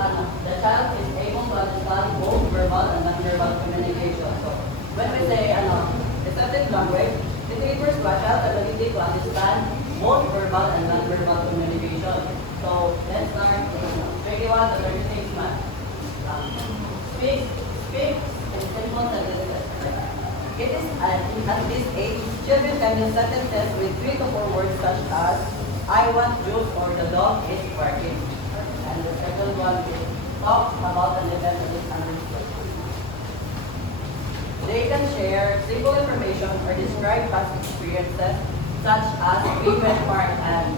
the child is able to understand both verbal and non-verbal communication. So when we say receptive language, it refers to a child's ability to understand both verbal and non-verbal communication. So let's start in 21 to 36 months. Speak in simple sentences. It is at this age, children can use sentences with 3 to 4 words such as I want juice or the dog is barking. And the second one is talk about an event that is understood. They can share simple information or describe past experiences such as Greenwich Park and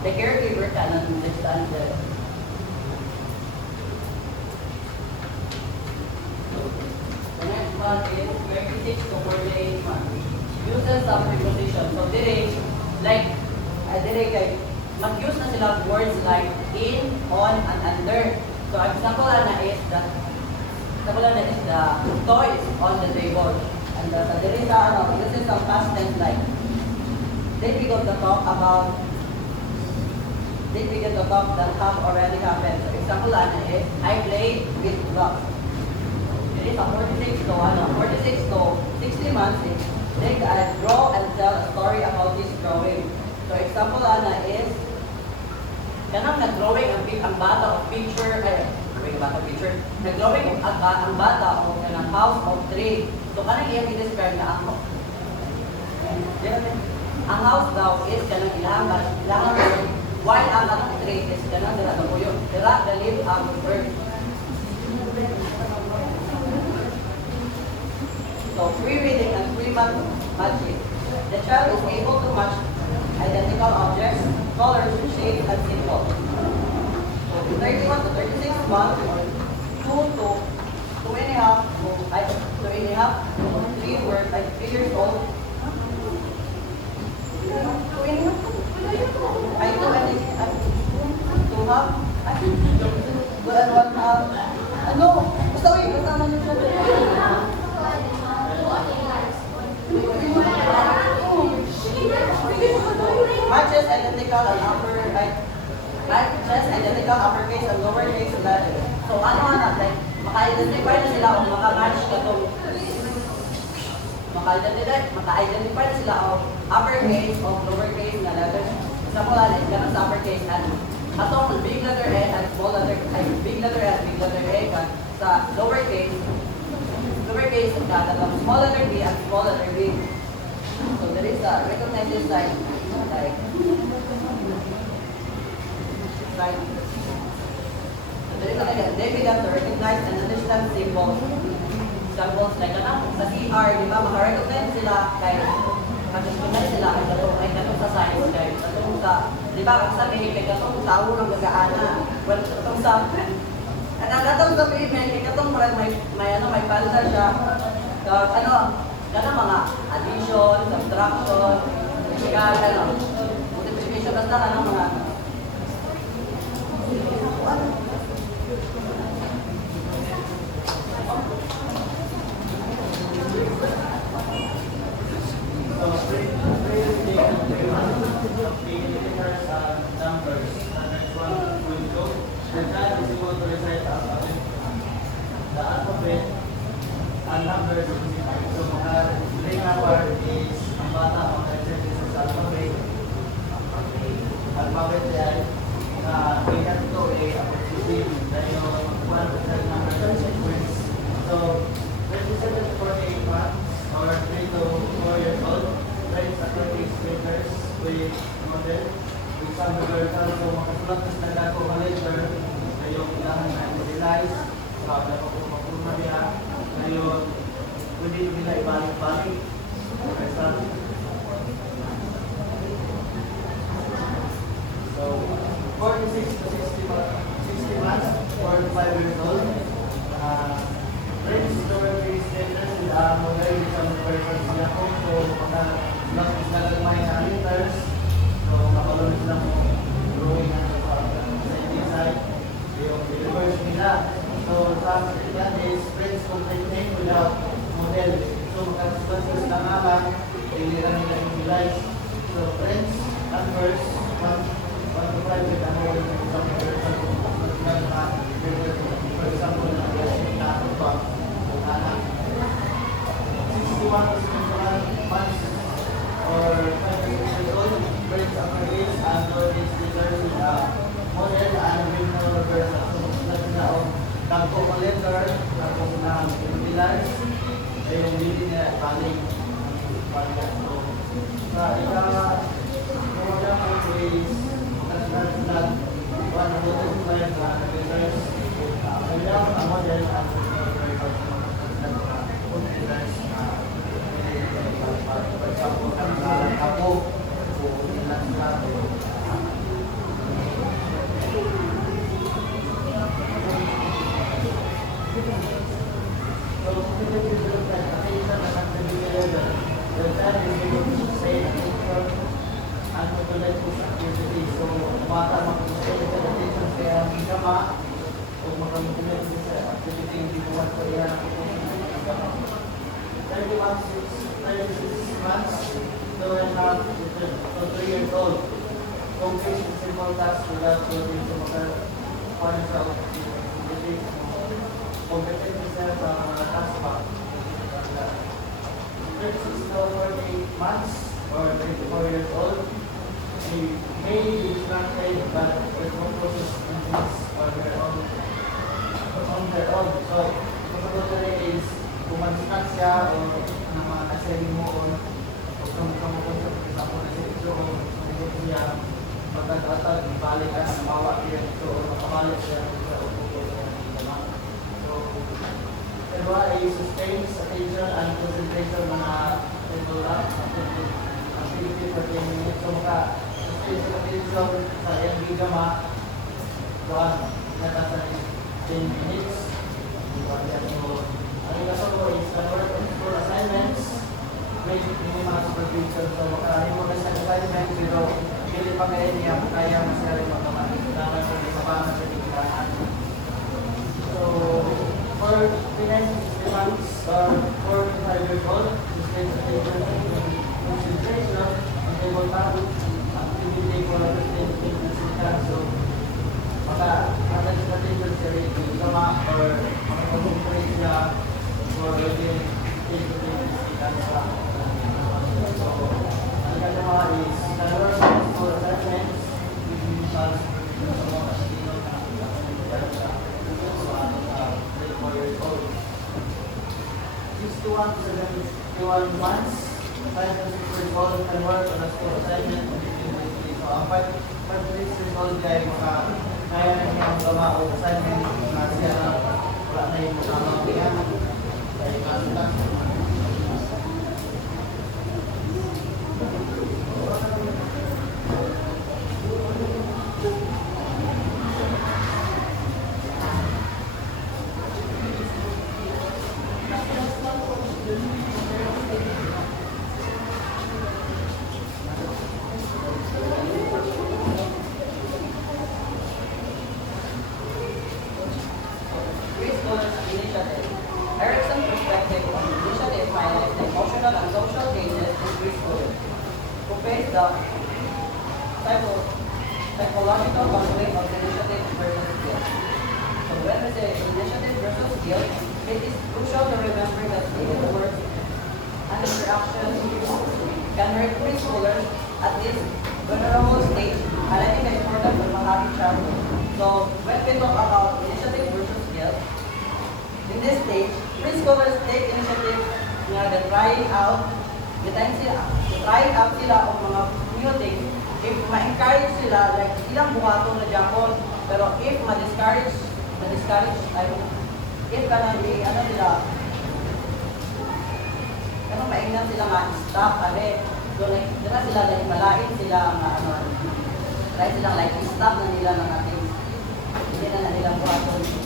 the caregiver can understand them. The next one is 36 to 48 months. Uses of preposition. So mag-use na sila of words like in, on, and under. So example na is the toys on the table. And this is some past tense like they begin to talk that have already happened. So example na is I play with blocks. It is a 46 to 60 months. They draw and tell a story about this drawing. So example na is kanang nag-drawing ang bata of picture, nag-drawing ang bata o kanang house of tree. So kanang iyang i-describe na ako. Ang house daw is kanang ilangan while ang atong tree is kanang dira na puyo. Dira the live ang bird. So free reading and free matching. The child is able to match identical objects, colors, shapes, and symbols. So 31 to 36 months, or 2 to 2.5 to 3 words, like 3 years old. 2.5 matches identical and identical uppercase and lowercase letters. So maka-identify na sila o maka-match maka-identify na sila o uppercase o lowercase na letters. Example is ganun sa uppercase and atong big letter A and small letter big letter A and big letter A sa lowercase small letter B and small letter B. So there is a recognized sign like they began to recognize and understand symbols like sa CR, di ba? Maka-recognize sila kay mag-recognize sila ay katong sa science guys. Katong sa, di ba? Kung sa Pilipinas, katong sa ulo ng gagaana. Well, katong sa Pilipinas, katong may palda siya. Kana mga addition, subtraction, multiplication, basta mga numbers. The next one will go. The child is able to recite the alphabet and numbers. So the number is ang bata mag-recite sa alphabet. Alphabet ay kaya ito ay approximative dahil magkuhan sa number sequence. So 27 to 48 months or 3 to 4 years old. Writes academic letters with model. With some reversal, so makasulat na sila ko mga letter na yung kailangan na i-realize. So, dapat po mapuna niya na yung pwede nila ibalik-balik. So, 46 to 60 months, 45 years old. Friends, lowercase letters, model with some reversals niya ko. So, naglalagmay na letters. So, kapalunod sila mo drawing sa inside. Yung reverse nila. So, yan is friends complete name without model. So, magkakasulat sila nga lang, hindi lang nila utilize. So, friends, at first, 1 private ano yung for example, na ba, anak, 61 months or 20 years old, brings up her age and always leaders in a model and criminal person. So, sulat na o nagko-collector, nagko-bilans, ay yung hindi niya balik. So, sa ika-model ko is magkasulat one of the times na nag-research, kailangan ang model at years old. Complete simple tasks without going to one of competent sa mga task pa. 36 to 48 months or 24 years old. She may be translated but there's no process in this on their own. So, possibility is kumansnak siya o na mga kasaling mo o kung kamukunsa sa ako na siya o sumunod siya magkakatag, ibalik ka ng bawa siya ito o makabalik siya sa upo niya. So, pero ay sustains attention and concentration mga table up activity for 10 minutes. So, maka-sustains attention sa iyang gigama buwan na sa 10 minutes. Ang kaso ko is convert for assignments with minimal supervision. So, makahin mo sa assignment pero hindi pa kaya niya kaya masyari magkamagitan sa kasabahan sa tingkahan. So, for 3 months or 4 to 5 years old, sustains attention and concentration on table top activity for a 15 minutes. So, maka-attention siya rin sama or makakonsentrate siya for within 10 to 15 minutes. So, ang gagawa is convert for assignments with minimal supervision. So, 4 years old. 61 to 71 months, 5 to 6 years old can work on a school assignment. So, ang 5 to 6 years old ay kaya na niya ang gama o assignment na siya na wala na yung kasama niya. Ay, kaso lang. Erickson's perspective on initiative highlights the emotional and social changes in preschoolers who face the psychological conflict of initiative versus guilt. So when we say initiative versus guilt, it is crucial to remember that these words and interactions can hurt preschoolers at this vulnerable stage, highlighting the importance of a happy childhood. So when we talk about initiative versus guilt, in this stage, preschoolers take initiative na trying out sila o mga new things. If ma-encourage sila, like ilang buhatong na Japon, pero if ma-discourage, if ka na sila, pero maingat sila stop, so like, dala sila, like, malain sila, try silang like, stop na nila ng ating, hindi na nilang buhatong yung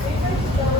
Research shows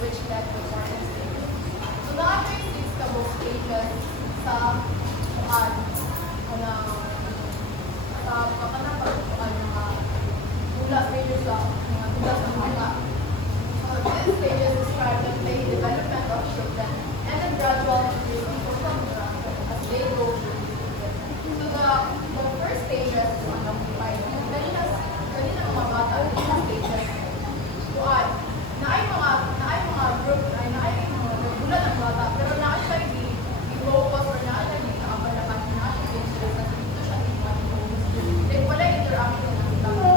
which led to morning stages. So naatoy six kabog stages sa kuan sa pagkakapagpuan mga mula stages sa mga mula sa mga. So these stages describe the play development of children and the gradual increase of social interaction as they go through puberty. So the first stages is identified. Kanina mga bata, kanina stages. Kuan, naay mga group, naay mga nagulat ng bata, pero naay siya i-focus or naay siya i-abalakan, naay siya i-interest at dito siya i-focus. Then wala interaction ng tao.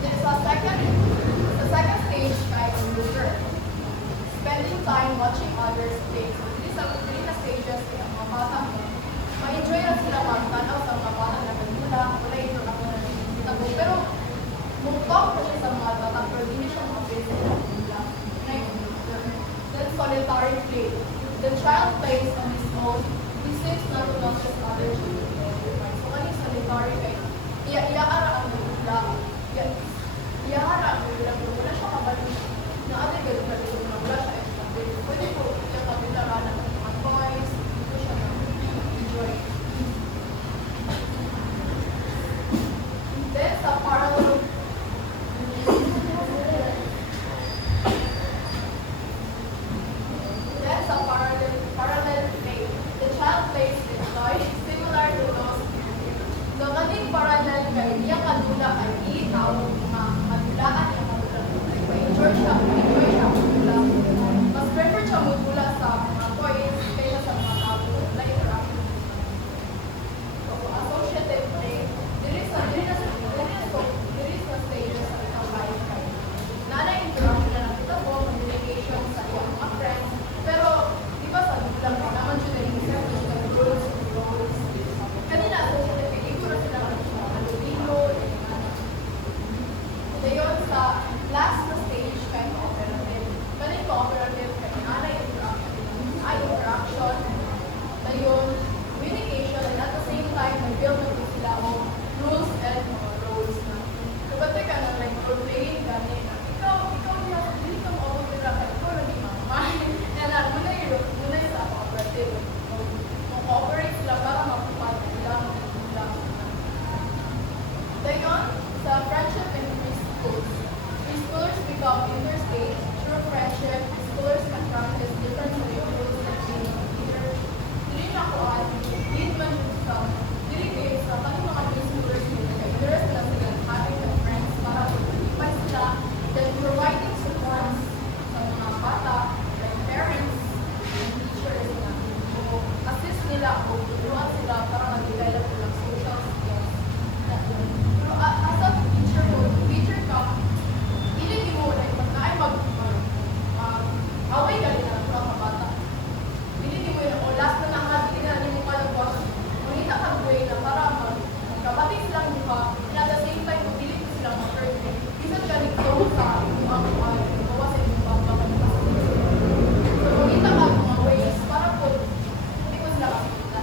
Then sa second stage kay user, spending time watching others play. So dili na stages kaya mga bata mo, ma-enjoy na sila magtanaw sa mga bata na nagmula, wala interaction ng tao. Pero mukbang ko siya sa mga bata, pero hindi siya makapili sa nila. Then solitary play. The child plays on his own. He seems not to notice other children. So kani solitary kay iya-ara ang nagula. Iya-ara ang nagula. Wala siya kabalik na other girl pa rin na wala siya expected. Pwede po siya kabilaran ng mga toys. Dito siya na-enjoy. Then sa parallel play, the child plays with toys similar to those. So kaning parallel kay iya kadula ay itawag mga madulaan niya madula. Enjoy siya madula. Mas prefer siya madula sa mga toys kaysa sa mga tao na interaction. So associative play, there is a stages sa itang life kay nana interaction na nakita po, communication sa iyang mga friends, pero di ba sa dulang naman siya na yung rules. Kanina associative play, ito na sila alubino, dayon sa last na stage kay cooperative. Kanina cooperative kay nana interaction, dayon communication, and at the same time nag-build na po sila o rules and mga roles na. So, ba't ka na like role-playing gani na ikaw hindi ka mo-opera ka, ikaw naging mama. Yan na, muna yung sa cooperative. Mag-cooperate sila para mapapad sila. Dayon, sa friendship and preschools. Preschoolers become interstate through friendship. Preschoolers can practice different scenarios like being a leader. Dili na kuan, lead man yung sa kanyang mga preschoolers nag-interest na sila having the friends para mag-ipay sila, then providing support sa mga bata, like parents, and teachers na assist nila o tulungan sila para mag-develop ng social skills. Pero as a teacher ka, hindi mo like magkaay away ka rin na mga bata. Hindi mo yun, o last na naman, hindi na mo kalabas. Manita ka way na para magkabating silang mukha, and at the same time, magdilit ko silang mag-hurt. Minsan ka nito sa mga gawa sa inyong pagkakita. So, manita ka mga ways para po, hindi ko sila makikita.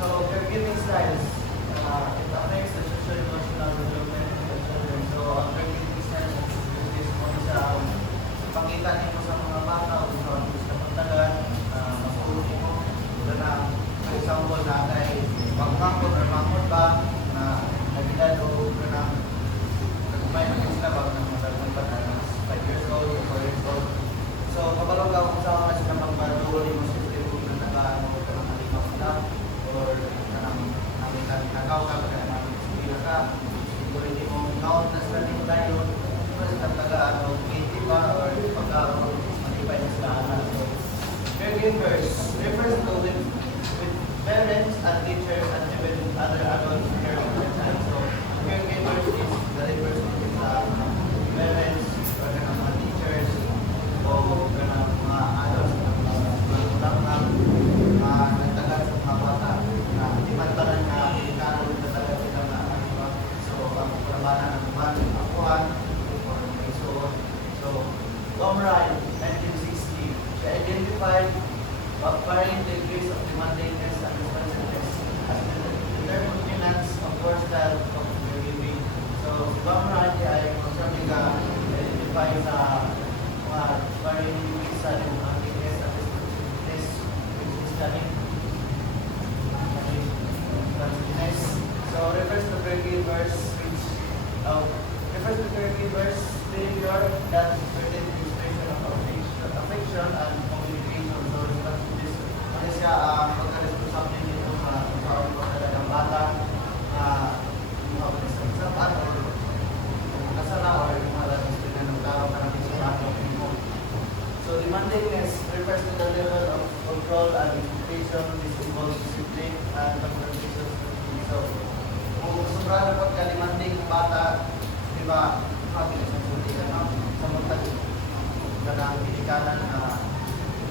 So, caregiving styles, it affects the social emotional development of the children. So, ang caregiving styles is mo sa pakita nito sa mga bata o sa mga pagtagan, masulong mo. Na, for example, na kay pangmangkot or mangkot ba na nagilad o na nagumay na sila ba ng matagong ba na 5 years old or 4 years old. So, kapag kung saan na sila magpadulo mo sa kung na nagaan mo ka ng halimaw sila or nakaw ka kaya namin sila ka siguro hindi mo count na sila dito tayo kasi nagtagaan o 80 ba or pagkakaroon matibay na sila anak. So, caregivers refers to with parents and teachers and even other adults care of their child. So, caregivers is the refers to parents or mga teachers o mga adults na mga nagtagal sa mga bata na imantalan na pinikaroon na talaga sila na so, ang kalabanan ng man, akuan, so, Gomride, 1960, she identified varying degrees of demandingness and responsiveness as the determinants of core style of verify sa mga varying visa ng mga TS at test which is studying. So refers to caregivers which refers to caregivers behavior that pertain to expression of affection and communication. So refers to this ano siya pagka-responsable nito sa pagkaon ko talagang bata na sa bata or kasala or yung mga gusto na ng tao para sa bata mo. So demandingness refers to the level of control and expectation which involves discipline and confrontation. So, kung sobrang po ka-demanding bata, di ba, sabi sa suti ka na, sa mga ka na pinikanan na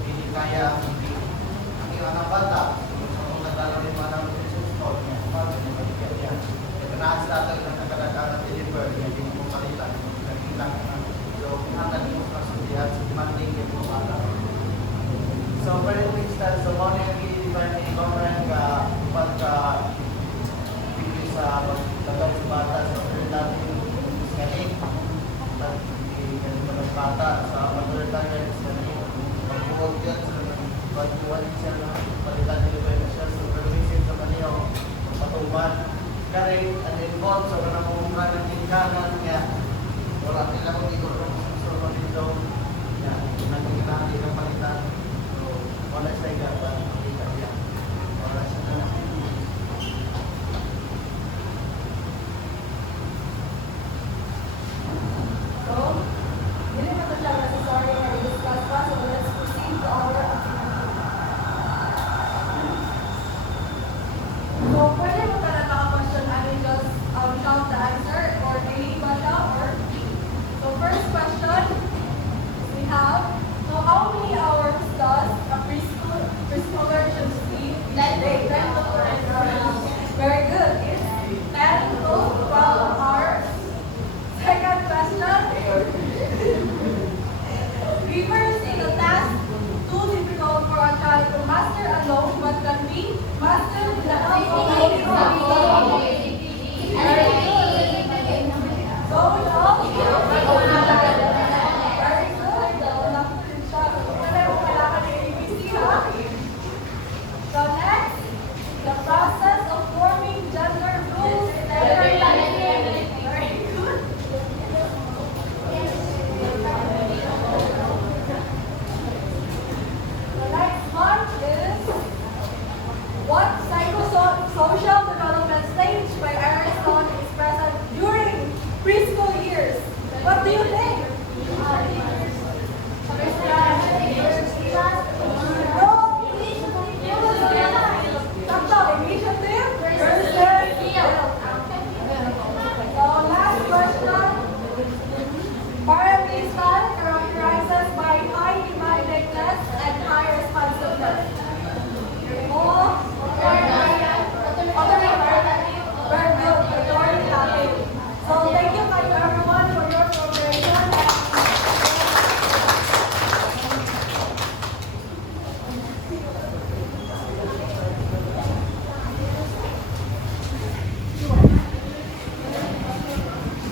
hindi kaya ang iwan ng bata. So, kung naglalaro yung mga naman sa sport, parang hindi maligyan yan. Kanaan sila ito yung nakakalagaan deliver, hindi mo palitan, nagkilang ka na. So, hanggang mo kasundihan sa demanding yung mga bata. So, for instance, so, mga nag-i-define ni government ka pagka sa pagkakal sa bata sa natin scanning at ganito ng bata sa pagkakal scanning pagbuwag yan sa pagbuwag siya na palitan nila ba siya sa permission sa kaniyo patuban kareng and involved sa panamumura ng tingkanan niya wala nila kung ito sa dito niya nagkikilala ng palitan so wala siya